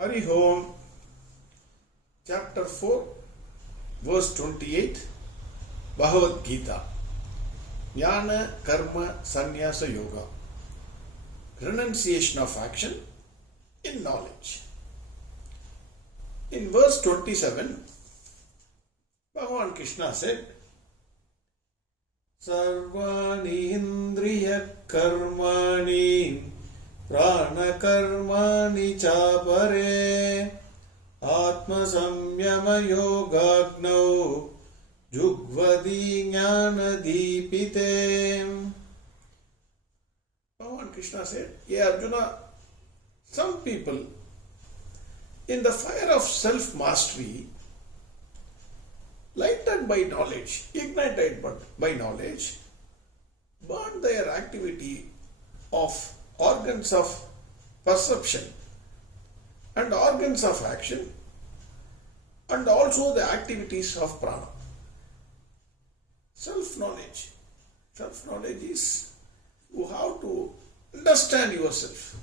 Hari Om, Chapter 4, Verse 28, Bhagavad Gita, Jnana Karma Sannyasa Yoga, Renunciation of action in knowledge. In verse 27, Bhagwan Krishna said, Sarvani Indriya Karmani Prana Karmani Chapare Atma Samyama Yogagnau Jugvadi Jnana Deepite. Bhagwan Krishna said, Ye Arjuna, some people in the fire of self-mastery, lighted by knowledge, ignited by knowledge, burn their activity of organs of perception and organs of action and also the activities of prana. Self-knowledge. Self-knowledge is you have to understand yourself.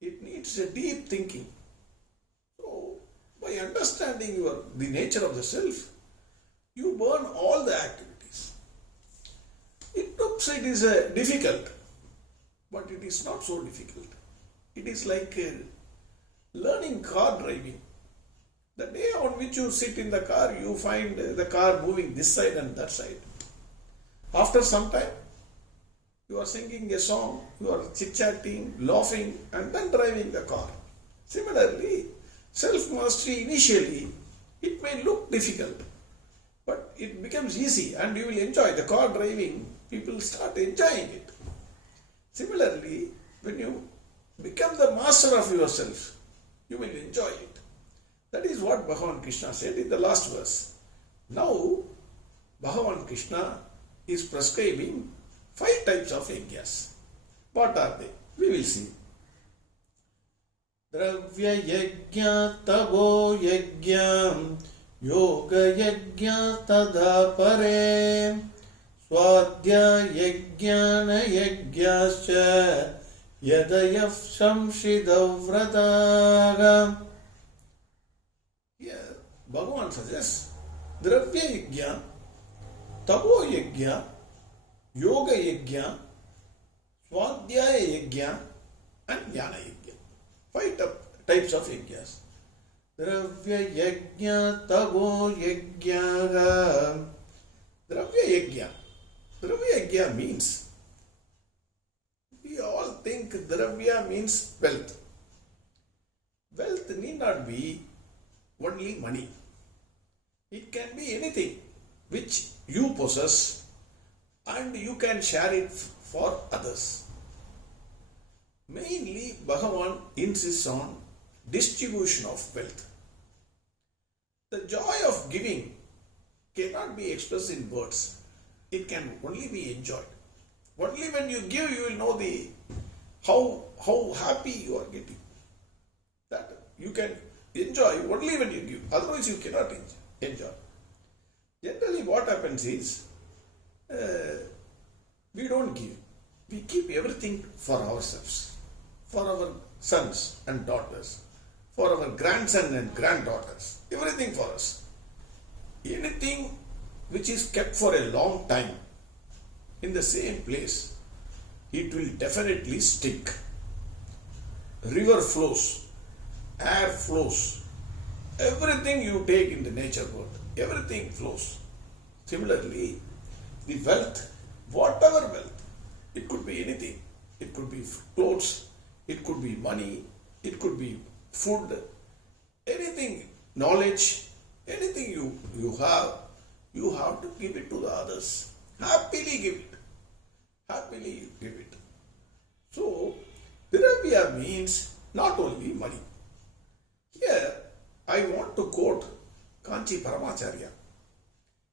It needs a deep thinking. So, by understanding the nature of the self, you burn all the activities. It looks it is difficult, but it is not so difficult. It is like learning car driving. The day on which you sit in the car, you find the car moving this side and that side. After some time, you are singing a song, you are chit-chatting, laughing, and then driving the car. Similarly, self-mastery initially, it may look difficult, but it becomes easy and you will enjoy the car driving. People start enjoying it. Similarly, when you become the master of yourself, you will enjoy it. That is what Bhagwan Krishna said in the last verse. Now, Bhagwan Krishna is prescribing 5 types of yajnas. What are they? We will see. Dravya yajna tabo yajna yoga yajna tadha pare swadhya yajnana yajnascha yadayaf samshidavratagam. Here Bhagavan suggests Dravya yajna, Tabo yajna, Yoga yajna, Swadhyaya yajna and Jnana yajna. 5 types of yajnas. Dravya yajna tabo yajna. Dravya yajna. Dravya yajna means, we all think dravya means wealth. Wealth need not be only money. It can be anything which you possess and you can share it for others. Mainly, Bhagavan insists on distribution of wealth. The joy of giving cannot be expressed in words. It can only be enjoyed. Only when you give, you will know how happy you are getting. That you can enjoy only when you give. Otherwise, you cannot enjoy. Generally, what happens is, we don't give. We keep everything for ourselves, for our sons and daughters, for our grandsons and granddaughters, everything for us. Anything which is kept for a long time in the same place, it will definitely stink. River flows, air flows, everything you take in the nature world, everything flows. Similarly, the wealth, whatever wealth, it could be anything. It could be clothes, it could be money, it could be food, anything, knowledge, anything you have to give it to the others. Happily give it. Happily give it. So, Dravya means not only money. Here, I want to quote Kanchi Paramacharya.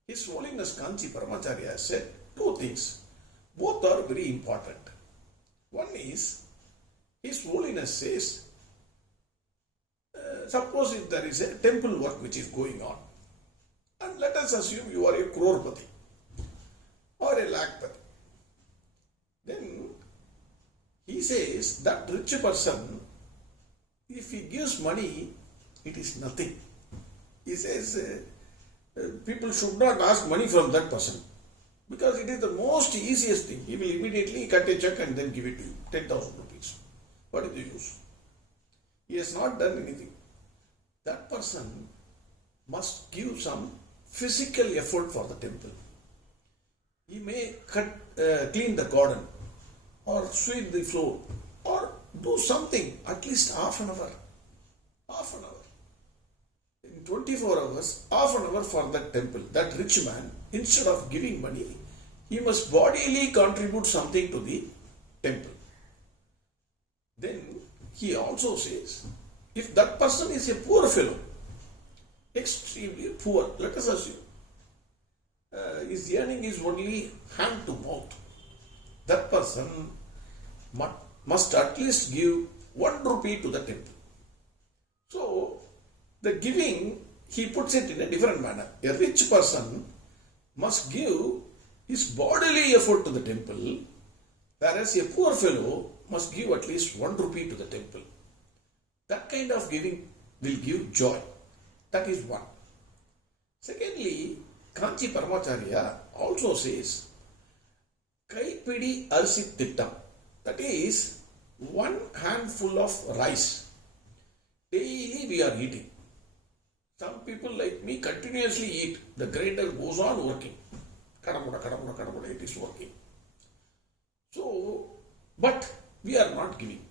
His Holiness Kanchi Paramacharya said 2 things. Both are very important. One is, His Holiness says, suppose if there is a temple work which is going on, and let us assume you are a crorepati or a lakhpati. Then he says that rich person If he gives money, it is nothing. He says people should not ask money from that person because it is the most easiest thing. He will immediately cut a check and then give it to you, 10,000 rupees. What is the use? He has not done anything. That person must give some physical effort for the temple. He may clean the garden or sweep the floor or do something, at least half an hour. Half an hour. In 24 hours, half an hour for that temple. That rich man, instead of giving money, he must bodily contribute something to the temple. Then he also says, if that person is a poor fellow, extremely poor, let us assume, his earning is only hand to mouth, that person must at least give 1 rupee to the temple. So, the giving, he puts it in a different manner. A rich person must give his bodily effort to the temple, whereas a poor fellow must give at least 1 rupee to the temple. That kind of giving will give joy. That is one. Secondly, Kanchi Paramacharya also says, Kaipidi Arsit Tittam. That is, 1 handful of rice. Daily we are eating. Some people like me continuously eat. The grinder goes on working. Kadamuda, it is working. So, but we are not giving.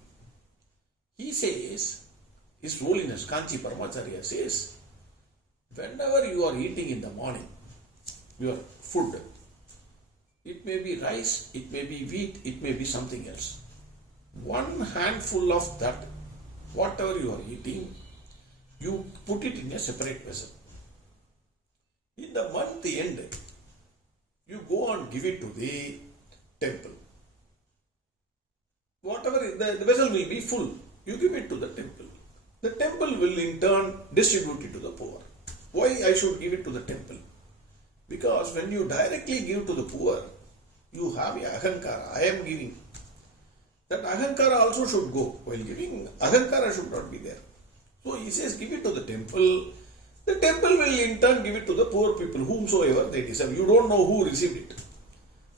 He says, His Holiness Kanchi Paramacharya says, whenever you are eating in the morning, your food, it may be rice, it may be wheat, it may be something else. 1 handful of that, whatever you are eating, you put it in a separate vessel. In the month end, you go and give it to the temple. Whatever, the vessel will be full. You give it to the temple. The temple will in turn distribute it to the poor. Why I should give it to the temple? Because when you directly give to the poor, you have a ahankara. I am giving. That ahankara also should go. While giving, ahankara should not be there. So he says, give it to the temple. The temple will in turn give it to the poor people, whomsoever they deserve. You don't know who received it.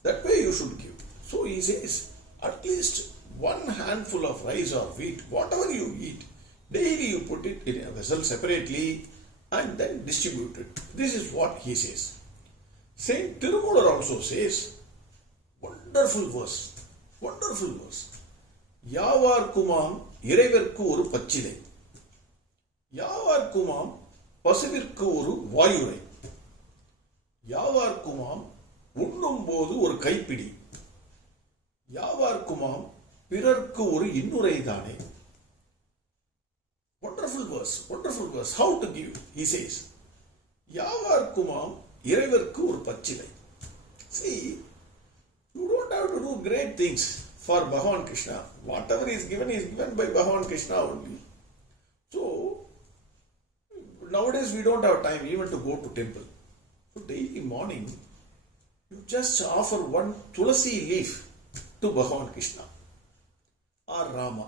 That way you should give. So he says, at least 1 handful of rice or wheat, whatever you eat, daily you put it in a vessel separately and then distribute it. This is what he says. Saint Tirumudar also says, wonderful verse, Yavar kumam ireverku oru pachilai. Yavar kumam பசுவிற்கு ஒரு வாயுரை. யாவார்க்குமாம் உண்ணும்போது ஒரு கைப்பிடி. யாவார்க்குமாம் பிறர்க்கு ஒரு இன்னுரை தானே. Wonderful verse. How to give? He says, யாவார்க்குமாம் இறைவர்க்கு ஒரு பச்சிலை. See, you don't have to do great things for Bhagwan Krishna. Whatever is given by Bhagwan Krishna only. So, nowadays we don't have time even to go to temple. So daily morning, you just offer 1 tulasi leaf to Bhagwan Krishna or Rama.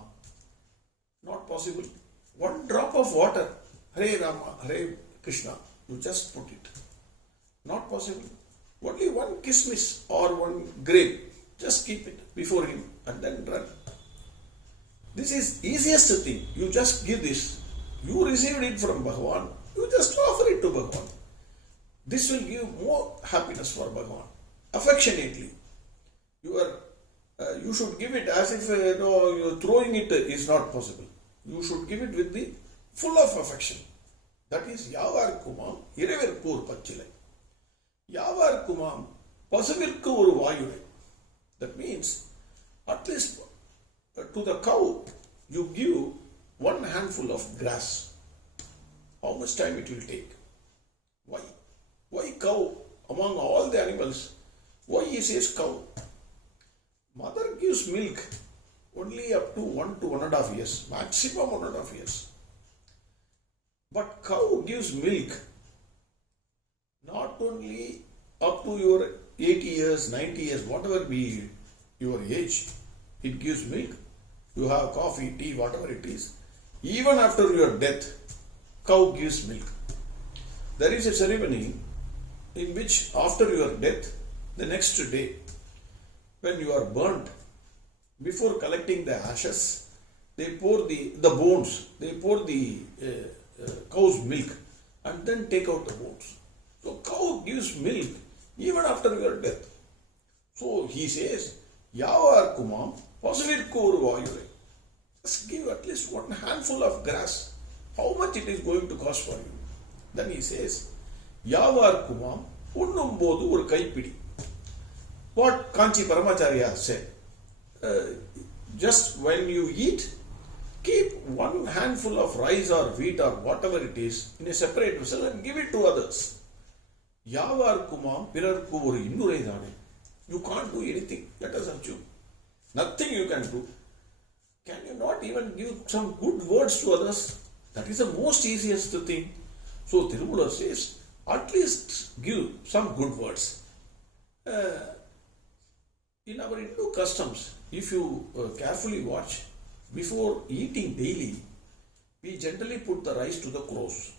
Not possible. 1 drop of water, Hare Rama, Hare Krishna, you just put it. Not possible. Only 1 kismis or 1 grape, just keep it before him and then run. This is easiest thing. You just give this. You received it from Bhagwan, you just offer it to Bhagwan. This will give more happiness for Bhagwan. Affectionately. You should give it as if you're throwing it is not possible. You should give it with the full of affection. That is Yavar Kumam Ireverku oru pachilai. Yavar Kumam Pasuvirku oru vayurai. That means at least to the cow you give 1 handful of grass. How much time it will take? Why? Why cow? Among all the animals, why he says cow? Mother gives milk only up to 1 to 1.5 years, maximum 1.5 years. But cow gives milk not only up to your 80 years, 90 years, whatever be your age, it gives milk. You have coffee, tea, whatever it is. even after your death, cow gives milk. There is a ceremony in which after your death, the next day, when you are burnt, before collecting the ashes, they pour the bones, they pour the cow's milk and then take out the bones. So cow gives milk even after your death. So he says, Yavar kumam, pasavir koru vayure. Just give at least one handful of grass. How much it is going to cost for you? Then he says, Yavar kumam, unnum bodu or kaipidi. What Kanchi Paramacharya said, just when you eat, keep one handful of rice or wheat or whatever it is in a separate vessel and give it to others. Yavar kumam pirarku oru innurai thane. You can't do anything. Let us assume. Nothing you can do. Can you not even give some good words to others? That is the most easiest thing. So Tirumala says, at least give some good words. In our Hindu customs, if you carefully watch, before eating daily, we generally put the rice to the crows,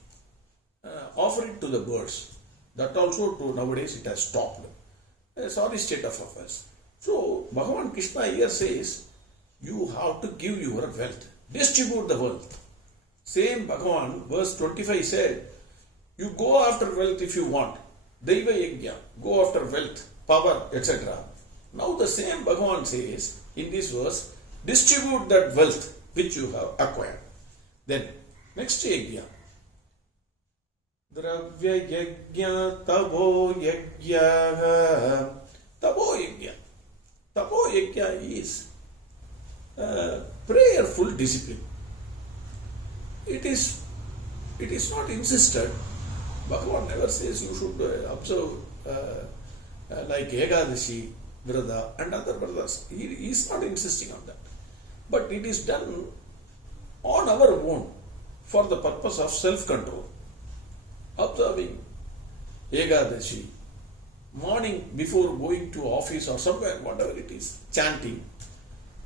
offer it to the birds. That also nowadays it has stopped. Sorry state of affairs. So Bhagwan Krishna here says, you have to give your wealth, distribute the wealth. Same Bhagavan, verse 25 said, you go after wealth if you want. Daiva yajna, go after wealth, power, etc. Now the same Bhagavan says in this verse, distribute that wealth which you have acquired. Then, next yajna. Dravya yajna tabo yajna. Tabo yajna. Tabo yajna is prayerful discipline. It is not insisted. Bhagavan never says you should observe like Ekadashi, Vrada and other brothers. He is not insisting on that. But it is done on our own for the purpose of self-control. Observing Ekadashi, morning before going to office or somewhere, whatever it is, chanting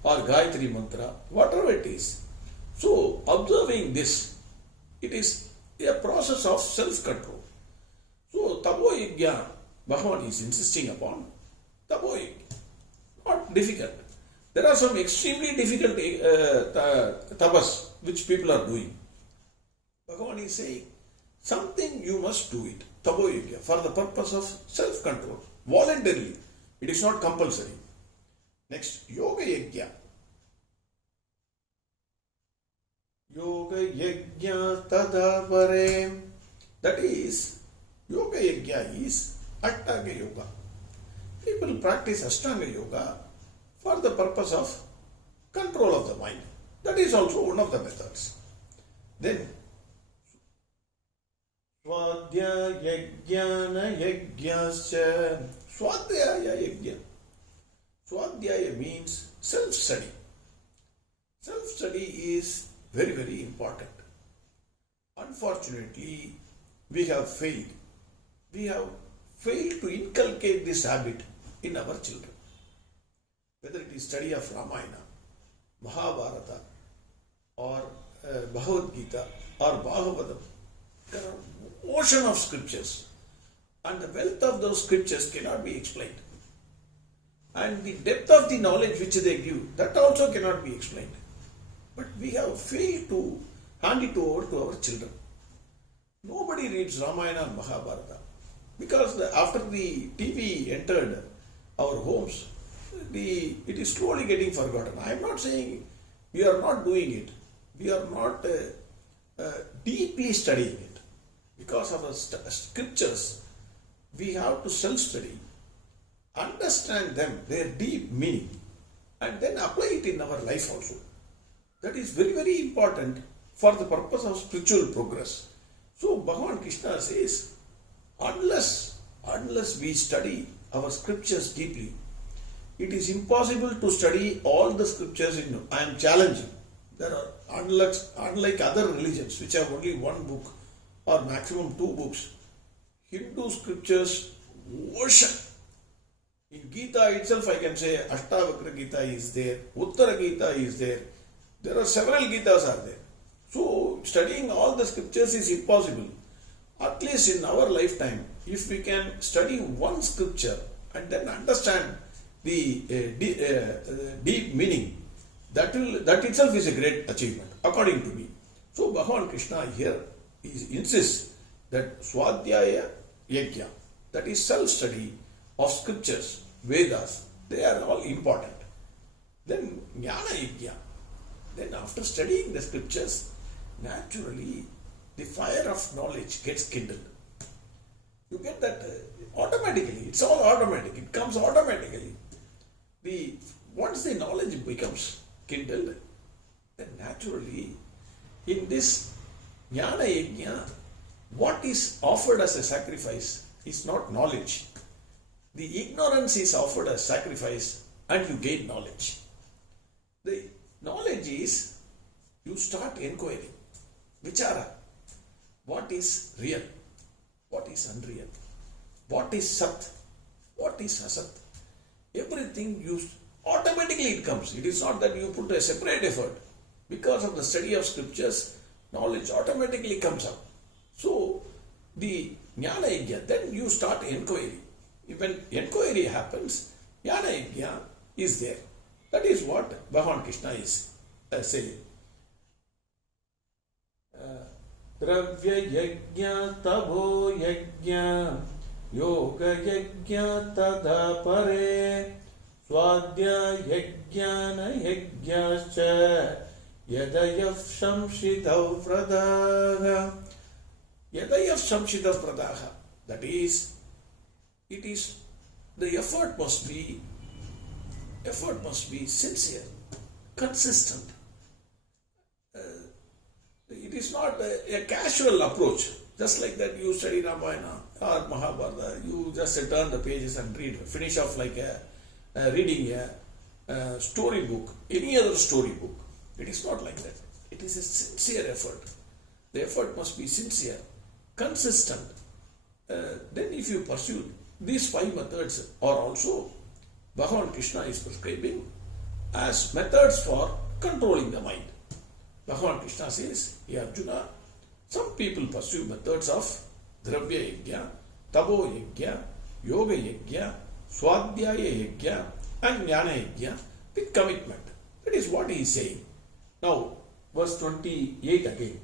or Gayatri Mantra, whatever it is. So, observing this, it is a process of self-control. So, Tabo Yajna, Bhagavan is insisting upon Tabo Yajna. Not difficult. There are some extremely difficult tabas which people are doing. Bhagavan is saying, something you must do it, Tabo Yajna, for the purpose of self-control, voluntarily. It is not compulsory. Next, Yoga Yajna. Yoga Yajna Tadavare. That is, Yoga Yajna is Attanga Yoga. People practice Ashtanga Yoga for the purpose of control of the mind. That is also one of the methods. Then, Swadhyaya Yajnana Yajnascha. Swadhyaya Yajna. Swadhyaya means self-study. Self-study is very, very important. Unfortunately, we have failed. We have failed to inculcate this habit in our children. Whether it is study of Ramayana, Mahabharata, or Bhagavad Gita, or Bhagavatam, there are ocean of scriptures, and the wealth of those scriptures cannot be explained. And the depth of the knowledge which they give, that also cannot be explained. But we have failed to hand it over to our children. Nobody reads Ramayana and Mahabharata because after the TV entered our homes, it is slowly getting forgotten. I am not saying we are not doing it. We are not deeply studying it. Because of our scriptures, we have to self-study, understand them, their deep meaning, and then apply it in our life also. That is very, very important for the purpose of spiritual progress. So Bhagwan Krishna says, unless we study our scriptures deeply, it is impossible to study all the scriptures I am challenging. There are, unlike other religions which have only one book or maximum two books, Hindu scriptures ocean. In Gita itself I can say Ashtavakra Gita is there, Uttara Gita is there. There are several Gitas are there. So, studying all the scriptures is impossible. At least in our lifetime, if we can study one scripture and then understand the deep meaning, that itself is a great achievement, according to me. So, Bhagwan Krishna here insists that Swadhyaya Yajna, that is self-study of scriptures, Vedas, they are all important. Then Jnana Yajna, then after studying the scriptures, naturally the fire of knowledge gets kindled. You get that automatically, it's all automatic, it comes automatically. Once the knowledge becomes kindled, then naturally in this Jnana Yajna, what is offered as a sacrifice is not knowledge. The ignorance is offered as sacrifice and you gain knowledge. The knowledge is, you start inquiring, vichara, what is real, what is unreal, what is sat, what is asat. Everything automatically it comes. It is not that you put a separate effort. Because of the study of scriptures, knowledge automatically comes up. So, the Jnana Yajna, then you start inquiry. When inquiry happens, Jnana Yajna is there. That is what Bhagwan Krishna is saying. Dravya Yajna Tabo Yajna Yoga Yajna Tada Pare Swadhya Yajnana Yajnascha Yadayav Shamshitav Pradaha. Yadayav Shamshitav Pradaha. That is, the effort must be sincere, consistent. It is not a casual approach. Just like that you study Ramayana or Mahabharata, you just turn the pages and read, finish off like reading a storybook, any other storybook. It is not like that. It is a sincere effort. The effort must be sincere, consistent. Then if you pursue these 5 methods are also Bhagwan Krishna is prescribing as methods for controlling the mind. Bhagwan Krishna says, "Hey Arjuna, some people pursue methods of Dravya Yajna, Tabo Yajna, Yoga Yajna, Swadhyaya Yajna and Jnana Yajna with commitment." That is what he is saying. Now, verse 28 again.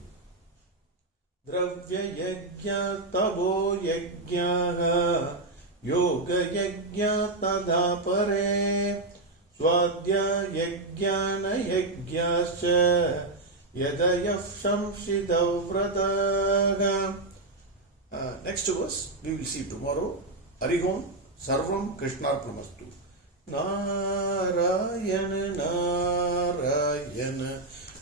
Dravya Yajna Tabo Yajna Yoga Yajna Tada Pare Swadhya Yajnana Yajnascha Yadayav Shamshitav Vrataha. Next verse we will see tomorrow. Arihom Sarvam Krishnarpnamastu. Narayana Narayana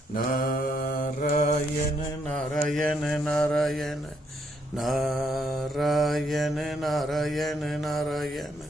Narayana Narayana Narayana Narayana Narayana Narayana